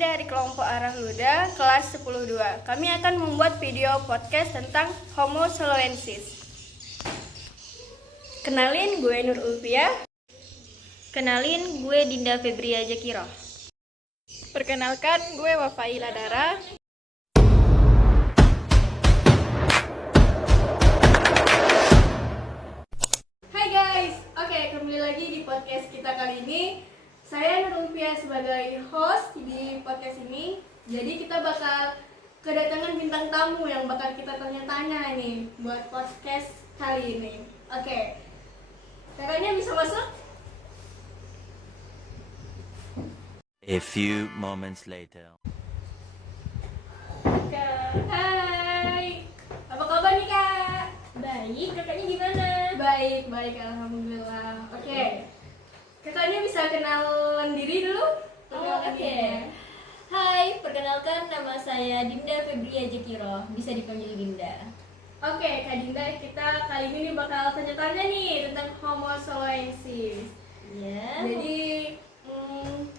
dari kelompok Arah Luda kelas 10-2. Kami akan membuat video podcast tentang Homo soloensis. Kenalin, gue Nur Ulfia. Kenalin, gue Dinda Febria Jakiro. Perkenalkan, gue Wafaila Dara. Hai guys, oke, kembali lagi di podcast kita kali ini. Saya Nur Ulfia sebagai host di podcast ini. Jadi kita bakal kedatangan bintang tamu yang bakal kita tanya-tanya nih buat podcast kali ini. Oke, kakaknya bisa masuk? A few moments later. Hai, apa kabar nih kak? Baik, kakaknya gimana? Baik, alhamdulillah. Oke, kakaknya bisa kenalan diri dulu? Perkenalkan diri. Hai, perkenalkan nama saya Dinda Febria Jakiro. Bisa dipanggil Dinda. Oke, Kak Dinda, kita kali ini bakal tanya-tanya nih tentang Homo soloensis. Ya. Jadi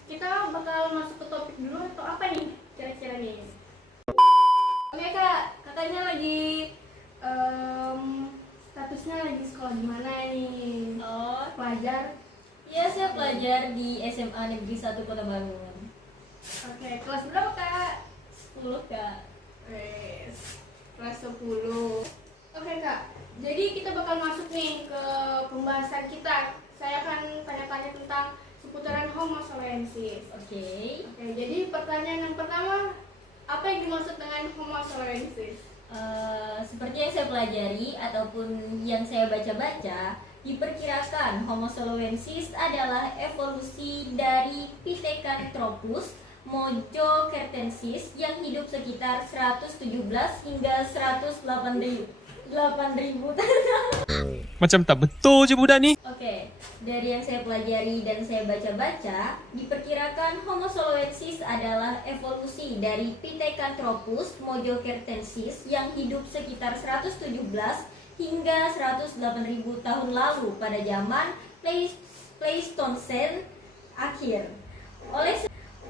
kita bakal masuk ke topik dulu atau apa nih kira-kira nih? Oke kak, kakaknya lagi statusnya lagi sekolah di mana nih? Oh, Pelajar? ya saya pelajar di SMA Negeri 1 Kota Bangun. Oke, kelas berapa kak? 10 Kak. Kelas 10. Oke kak, jadi kita bakal masuk nih ke pembahasan kita. Saya akan tanya-tanya tentang seputaran Homo soloensis. Oke. Oke, jadi pertanyaan yang pertama, apa yang dimaksud dengan Homo soloensis? Seperti yang saya pelajari ataupun yang saya baca-baca, diperkirakan Homo soloensis adalah evolusi dari Pithecanthropus mojocertensis yang hidup sekitar 117 hingga 108.000 tahun. Macam tak betul je budak ni. Oke, dari yang saya pelajari dan saya baca-baca, diperkirakan Homo soloensis adalah evolusi dari Pithecanthropus mojocertensis yang hidup sekitar 117 hingga 108.000 tahun lalu pada zaman Pleistocene akhir.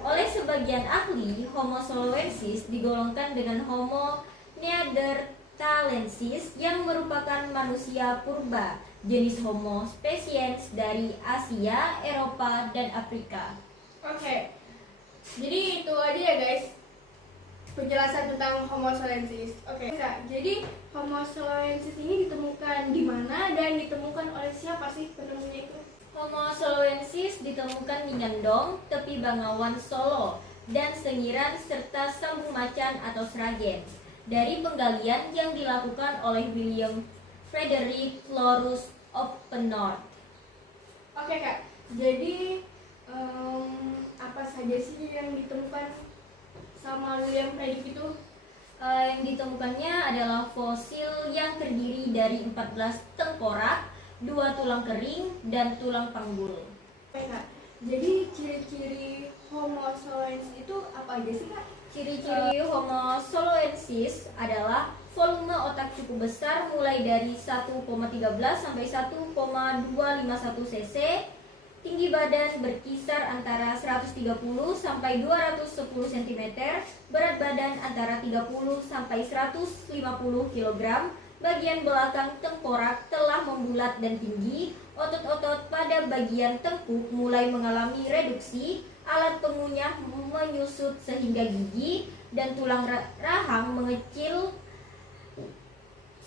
Oleh sebagian ahli, Homo soloensis digolongkan dengan Homo neanderthalensis yang merupakan manusia purba, jenis Homo sapiens dari Asia, Eropa, dan Afrika. Oke, jadi itu aja ya guys penjelasan tentang Homo soloensis. Oke, Kak, jadi Homo soloensis ini ditemukan di mana dan ditemukan oleh siapa sih penemunya itu? Homo soloensis ditemukan di Nyandong, tepi Bangawan, Solo, dan Sengiran serta Sambung Macan atau Sragen dari penggalian yang dilakukan oleh William Frederick Florus Oppenort. Oke kak, jadi apa saja sih yang ditemukan sama William Frederick itu? Yang ditemukannya adalah fosil yang terdiri dari 14 tengkorak, 2 tulang kering, dan tulang panggul. Oke kak, jadi ciri-ciri Homo soloensis itu apa aja sih kak? Ciri-ciri Homo soloensis adalah volume otak cukup besar mulai dari 1,13 sampai 1,251 cc, tinggi badan berkisar antara 130 sampai 210 cm, berat badan antara 30 sampai 150 kg, bagian belakang tengkorak telah membulat dan tinggi, otot-otot pada bagian tengkuk mulai mengalami reduksi, alat pengunyah menyusut sehingga gigi dan tulang rahang mengecil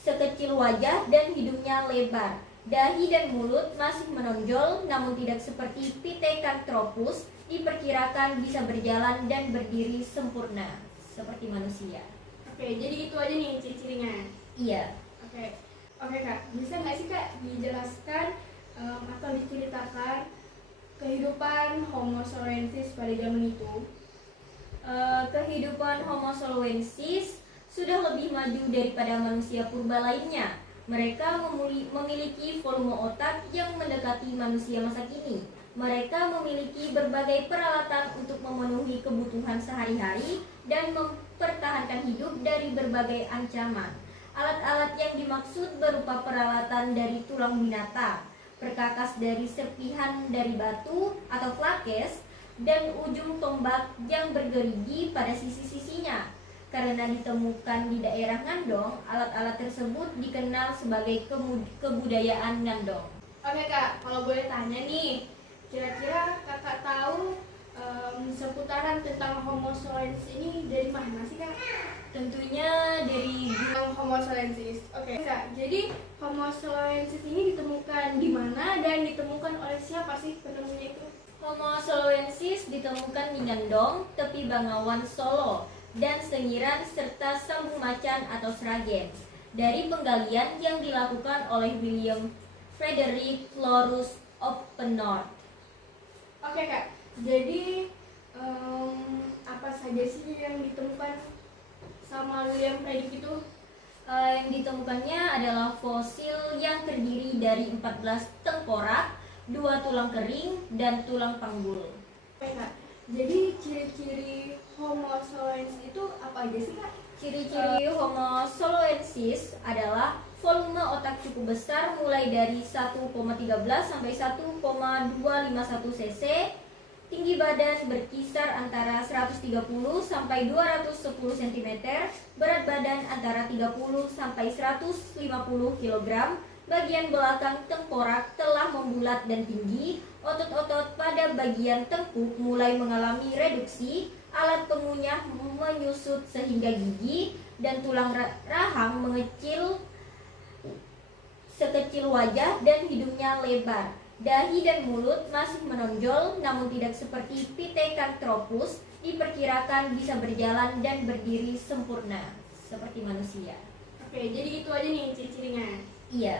sekecil wajah dan hidungnya lebar. Dahi dan mulut masih menonjol namun tidak seperti Pithecanthropus, diperkirakan bisa berjalan dan berdiri sempurna seperti manusia. Oke, jadi itu aja nih ciri-cirinya. Iya. Oke kak, bisa nggak sih kak dijelaskan atau diceritakan kehidupan Homo soloensis pada zaman itu? Kehidupan Homo soloensis sudah lebih maju daripada manusia purba lainnya. Mereka memiliki volume otak yang mendekati manusia masa kini. Mereka memiliki berbagai peralatan untuk memenuhi kebutuhan sehari-hari dan mempertahankan hidup dari berbagai ancaman. Alat-alat yang dimaksud berupa peralatan dari tulang binatang, perkakas dari serpihan dari batu atau flakes, dan ujung tombak yang bergerigi pada sisi-sisinya. Karena ditemukan di daerah Ngandong, alat-alat tersebut dikenal sebagai kebudayaan Ngandong. Oke kak, kalau boleh tanya nih, kira-kira kakak tahu seputaran tentang Homo sapiens ini dari mana sih kak? Tentunya dari Homo sapiens. Oke kak, jadi Homo sapiens ini ditemukan di mana dan ditemukan oleh siapa sih penemunya itu? Homo soloensis ditemukan di Ngandong, tepi Bangawan, Solo, dan Sengiran serta Sambung Macan atau Sragen dari penggalian yang dilakukan oleh William Frederick Florus Oppenort. Oke kak, jadi apa saja sih yang ditemukan sama William Frederick itu? Yang ditemukannya adalah fosil yang terdiri dari 14 tengkorak, 2 tulang kering, dan tulang panggul. Oke kak, jadi ciri-ciri Homo sapiens itu apa aja sih kak? Ciri-ciri Homo soloensis adalah volume otak cukup besar mulai dari 1,13 sampai 1,251 cc, tinggi badan berkisar antara 130 sampai 210 cm, berat badan antara 30 sampai 150 kg, bagian belakang tengkorak telah membulat dan tinggi, otot-otot pada bagian tengkuk mulai mengalami reduksi, alat pengunyah menyusut sehingga gigi dan tulang rahang mengecil sekecil wajah dan hidungnya lebar. Dahi dan mulut masih menonjol namun tidak seperti Pithecanthropus, diperkirakan bisa berjalan dan berdiri sempurna seperti manusia. Oke, jadi itu aja nih ciri-cirinya. Iya.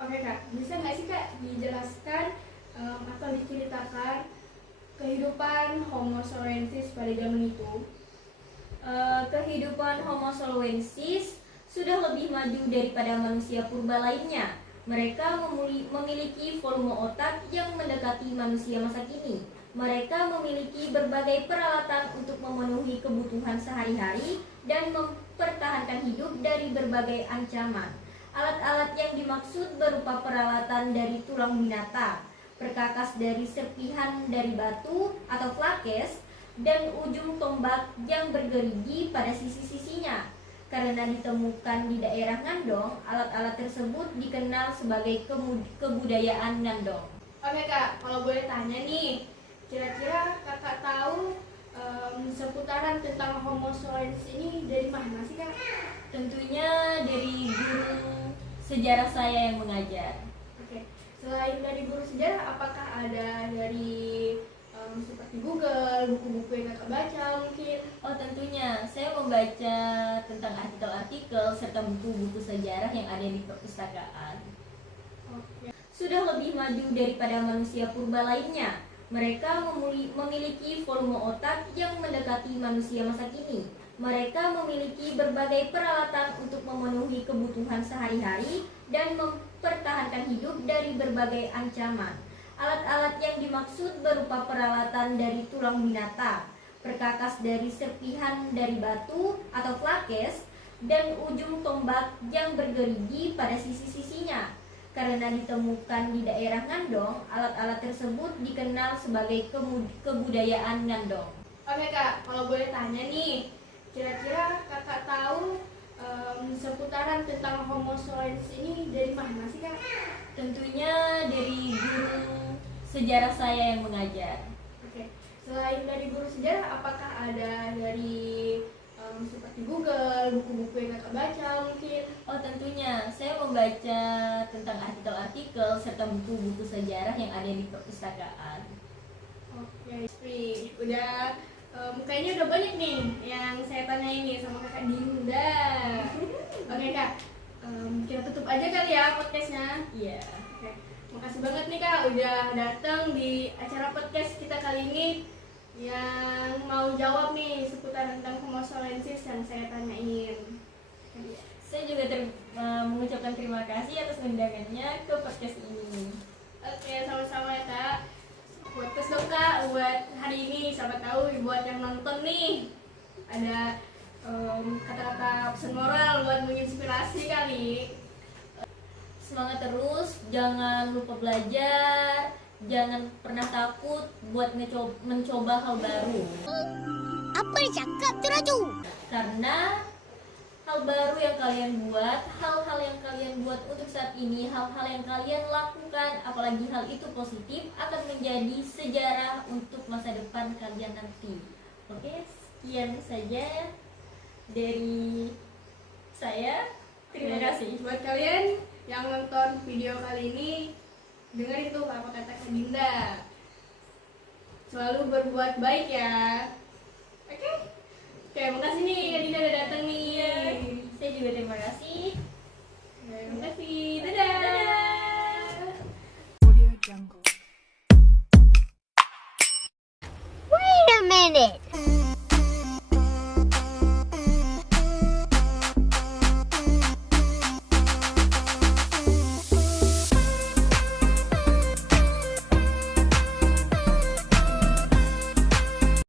Oke kak, bisa nggak sih kak dijelaskan atau diceritakan kehidupan Homo sapiens pada zaman itu? Kehidupan Homo sapiens sudah lebih maju daripada manusia purba lainnya. Mereka memiliki volume otak yang mendekati manusia masa kini. Mereka memiliki berbagai peralatan untuk memenuhi kebutuhan sehari-hari dan mempertahankan hidup dari berbagai ancaman. Alat-alat yang dimaksud berupa peralatan dari tulang binatang, perkakas dari serpihan dari batu atau flakes, dan ujung tombak yang bergerigi pada sisi-sisinya. Karena ditemukan di daerah Ngandong, alat-alat tersebut dikenal sebagai kebudayaan Ngandong. Oke kak, kalau boleh tanya nih, kira-kira kakak tahu seputaran tentang Homo sapiens ini dari mana sih kak? Tentunya dari guru sejarah saya yang mengajar. Oke, selain dari guru sejarah, apakah ada dari seperti Google, buku-buku yang kakak baca mungkin? Oh tentunya, saya membaca tentang artikel-artikel serta buku-buku sejarah yang ada di perpustakaan. Oke. Sudah lebih maju daripada manusia purba lainnya. Mereka memiliki volume otak yang mendekati manusia masa kini. Mereka memiliki berbagai peralatan untuk memenuhi kebutuhan sehari-hari dan mempertahankan hidup dari berbagai ancaman. Alat-alat yang dimaksud berupa peralatan dari tulang binatang, perkakas dari serpihan dari batu atau flakes, dan ujung tombak yang bergerigi pada sisi-sisinya. Karena ditemukan di daerah Ngandong, alat-alat tersebut dikenal sebagai kebudayaan Ngandong. Oke kak, kalau boleh tanya nih, kira-kira kakak tahu seputaran tentang Homo sapiens ini dari mana sih kak? Tentunya dari guru sejarah saya yang mengajar. Oke, selain dari guru sejarah, apakah ada dari seperti Google, buku-buku yang kakak baca mungkin? Oh tentunya, saya membaca tentang artikel-artikel serta buku-buku sejarah yang ada di perpustakaan. Oke, udah mukanya udah banyak nih yang saya tanya ini sama kakak Dinda. Oke kak, kita tutup aja kali ya podcastnya. Iya. Oke, makasih banget nih kak udah datang di acara podcast kita kali ini, yang mau jawab nih seputar tentang Homo sapiens yang saya tanyain. Saya juga mengucapkan terima kasih atas undangannya ke podcast ini. Oke, sama-sama ya kak. Podcast dong kak buat hari ini, siapa tahu buat yang nonton nih ada kata-kata pesan moral buat menginspirasi kali. Semangat terus, jangan lupa belajar, Jangan pernah takut buat mencoba hal baru. apa cakap tu Raju? Karena hal baru yang kalian buat, hal-hal yang kalian buat untuk saat ini, hal-hal yang kalian lakukan, apalagi hal itu positif, akan menjadi sejarah untuk masa depan kalian nanti. Oke, sekian saja dari saya. Terima kasih. Buat kalian yang nonton video kali ini, dengerin tuh apa kata Kak Dinda. Selalu berbuat baik ya. Oke? Oke, makasih nih Kak Dinda udah datang nih. Saya juga terima kasih. Terima kasih. Dadah. Wait a minute.